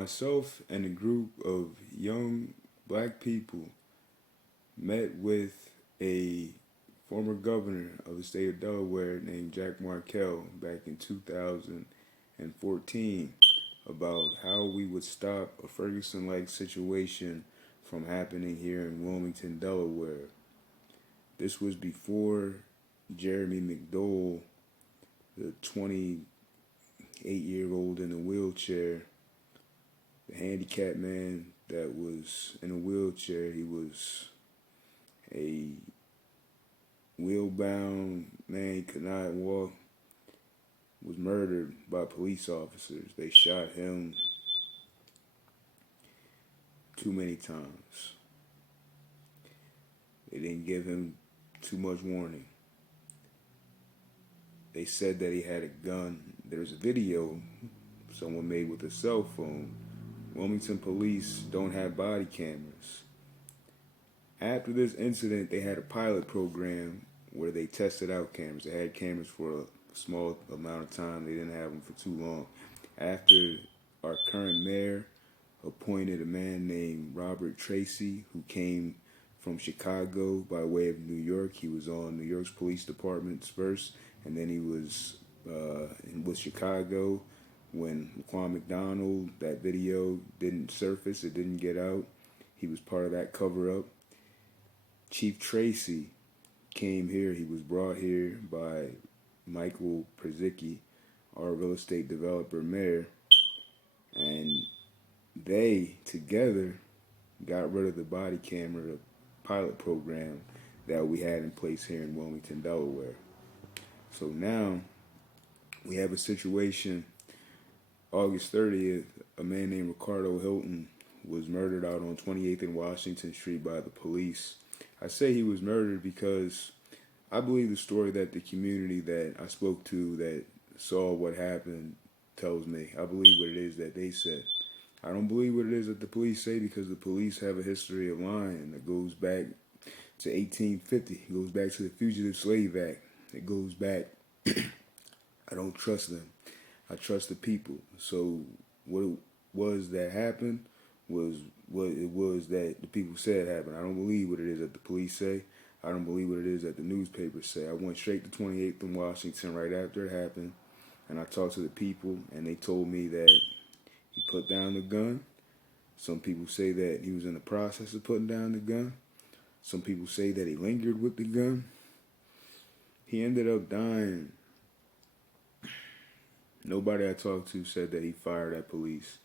Myself and a group of young black people met with a former governor of the state of Delaware named Jack Marque back in 2014 about how we would stop a Ferguson like situation from happening here in Wilmington, Delaware. This was before Jeremy McDole, the 28-year-old in a wheelchair, the handicapped man that was in a wheelchair. He was a wheel-bound man, he could not walk, was murdered by police officers. They shot him too many times. They didn't give him too much warning. They said that he had a gun. There's a video someone made with a cell phone. Wilmington police don't have body cameras. After this incident, they had a pilot program where they tested out cameras. They had cameras for a small amount of time. They didn't have them for too long. After our current mayor appointed a man named Robert Tracy, who came from Chicago by way of New York. He was on New York's police departments first, and then he was with Chicago when Laquan McDonald, that video didn't surface, it didn't get out. He was part of that cover-up. Chief Tracy came here. He was brought here by Michael Przicki, our real estate developer mayor, and they together got rid of the body camera pilot program that we had in place here in Wilmington, Delaware. So now we have a situation. August 30th, a man named Ricardo Hilton was murdered out on 28th and Washington Street by the police. I say he was murdered because I believe the story that the community that I spoke to that saw what happened tells me. I believe what it is that they said. I don't believe what it is that the police say, because the police have a history of lying that goes back to 1850. It goes back to the Fugitive Slave Act. It goes back. I don't trust them. I trust the people. So what it was that happened was what it was that the people said happened. I don't believe what it is that the police say. I don't believe what it is that the newspapers say. I went straight to 28th in Washington right after it happened, and I talked to the people, and they told me that he put down the gun. Some people say that he was in the process of putting down the gun. Some people say that he lingered with the gun. He ended up dying. Nobody I talked to said that he fired at police.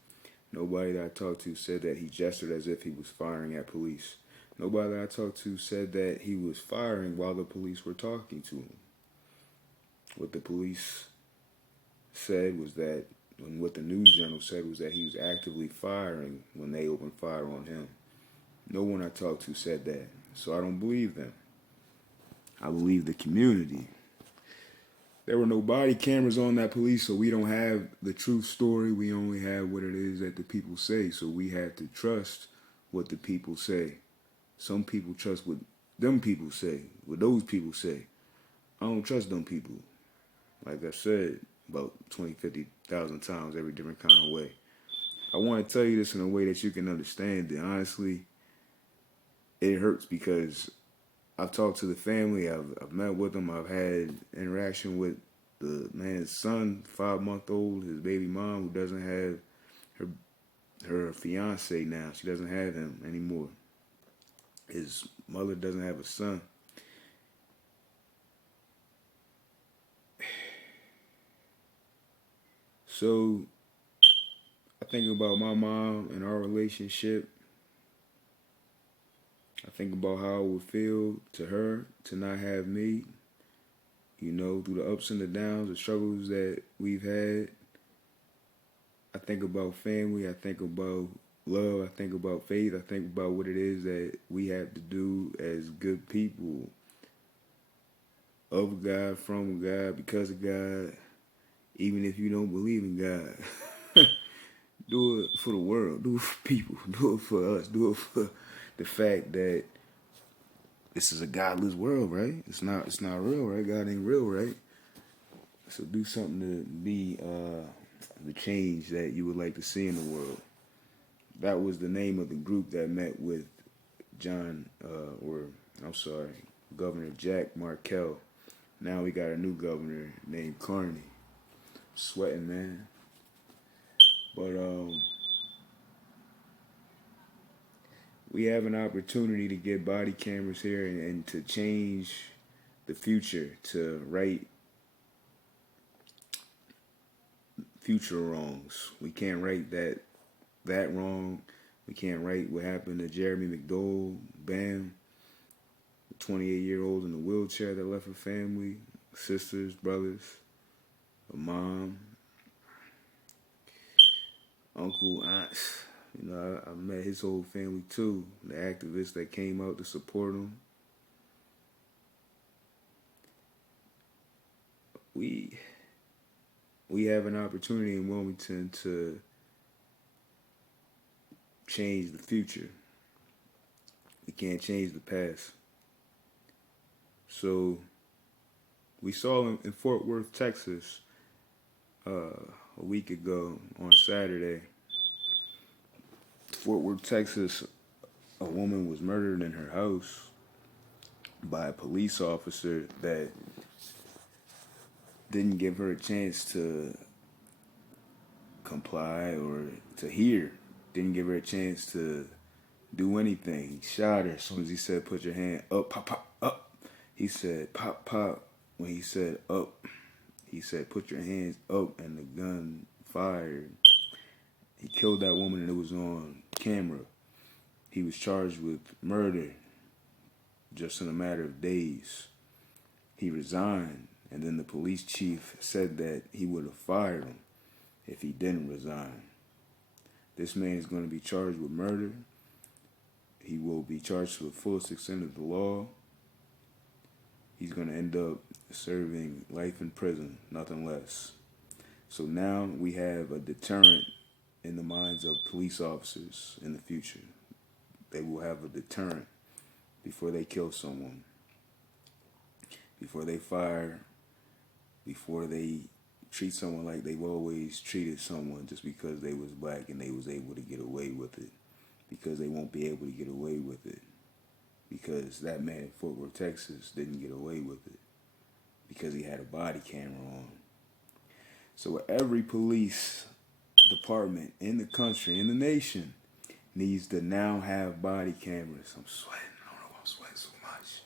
Nobody that I talked to said that he gestured as if he was firing at police. Nobody that I talked to said that he was firing while the police were talking to him. What the police said was that, and what the news journal said was that he was actively firing when they opened fire on him. No one I talked to said that, so I don't believe them. I believe the community. There were no body cameras on that police, so we don't have the true story. We only have what it is that the people say, so we have to trust what the people say. Some people trust what them people say, what those people say. I don't trust them people. Like I said, about 20, 50,000 times, every different kind of way. I want to tell you this in a way that you can understand it. Honestly, it hurts because I've talked to the family, I've met with them, I've had interaction with the man's son, 5-month-old, his baby mom, who doesn't have her fiance now. She doesn't have him anymore. His mother doesn't have a son. So I think about my mom and our relationship. I think about how it would feel to her to not have me, through the ups and the downs, the struggles that we've had. I think about family, I think about love, I think about faith, I think about what it is that we have to do as good people of God, from God, because of God, even if you don't believe in God. Do it for the world, do it for people, do it for us, do it for the fact that this is a godless world, right? It's not real, right? God ain't real, right? So do something to be the change that you would like to see in the world. That was the name of the group that met with John, or I'm sorry, Governor Jack Markell. Now we got a new governor named Carney. Sweating, man. But we have an opportunity to get body cameras here and to change the future, to right future wrongs. We can't right that wrong. We can't right what happened to Jeremy McDole, Bam, the 28-year-old in the wheelchair that left her family, sisters, brothers, a mom, uncle, aunts. You know, I met his whole family too. The activists that came out to support him. We have an opportunity in Wilmington to change the future. We can't change the past. So we saw in Fort Worth, Texas, a week ago on Saturday. Fort Worth, Texas, a woman was murdered in her house by a police officer that didn't give her a chance to comply or to hear. Didn't give her a chance to do anything. He shot her as soon as he said, "Put your hand up, pop, pop, up." He said, "Pop, pop." When he said up, he said, "Put your hands up," and the gun fired. He killed that woman and it was on camera. He was charged with murder just in a matter of days. He resigned, and then the police chief said that he would have fired him if he didn't resign. This man is going to be charged with murder. He will be charged to the fullest extent of the law. He's going to end up serving life in prison, nothing less. So now we have a deterrent in the minds of police officers in the future. They will have a deterrent before they kill someone, before they fire, before they treat someone like they've always treated someone just because they was black and they was able to get away with it, because they won't be able to get away with it, because that man in Fort Worth, Texas didn't get away with it because he had a body camera on. So every police department in the country, in the nation, needs to now have body cameras. I'm sweating. I don't know why I'm sweating so much.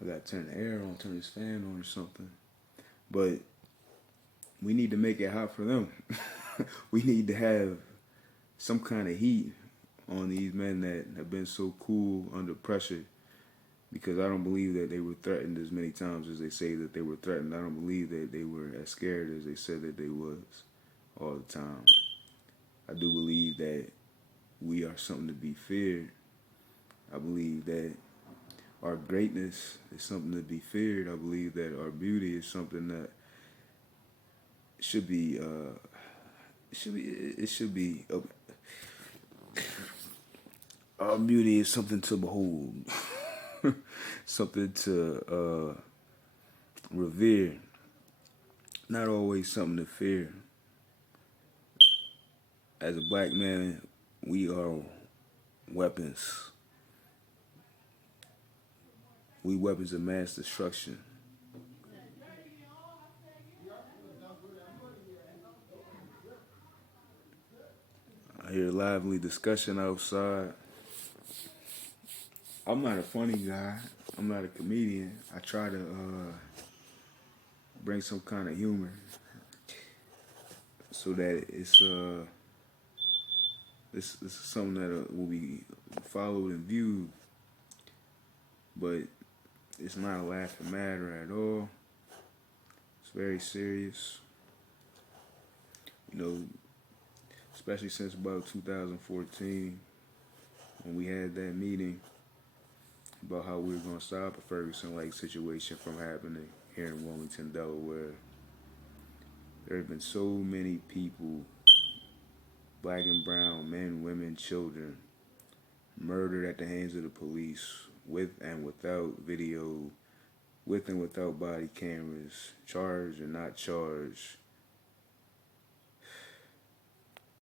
I gotta turn the air on, turn this fan on or something. But we need to make it hot for them. We need to have some kind of heat on these men that have been so cool under pressure, because I don't believe that they were threatened as many times as they say that they were threatened. I don't believe that they were as scared as they said that they was all the time. I do believe that we are something to be feared. I believe that our greatness is something to be feared. I believe that our beauty is something that should be our beauty is something to behold, something to revere, not always something to fear. As a black man, we are weapons. We weapons of mass destruction. I hear lively discussion outside. I'm not a funny guy. I'm not a comedian. I try to bring some kind of humor so that this is something that will be followed and viewed, but it's not a laughing matter at all. It's very serious. You know, especially since about 2014, when we had that meeting about how we were going to stop a Ferguson-like situation from happening here in Wilmington, Delaware. There have been so many people, black and brown, men, women, children, murdered at the hands of the police, with and without video, with and without body cameras, charged or not charged,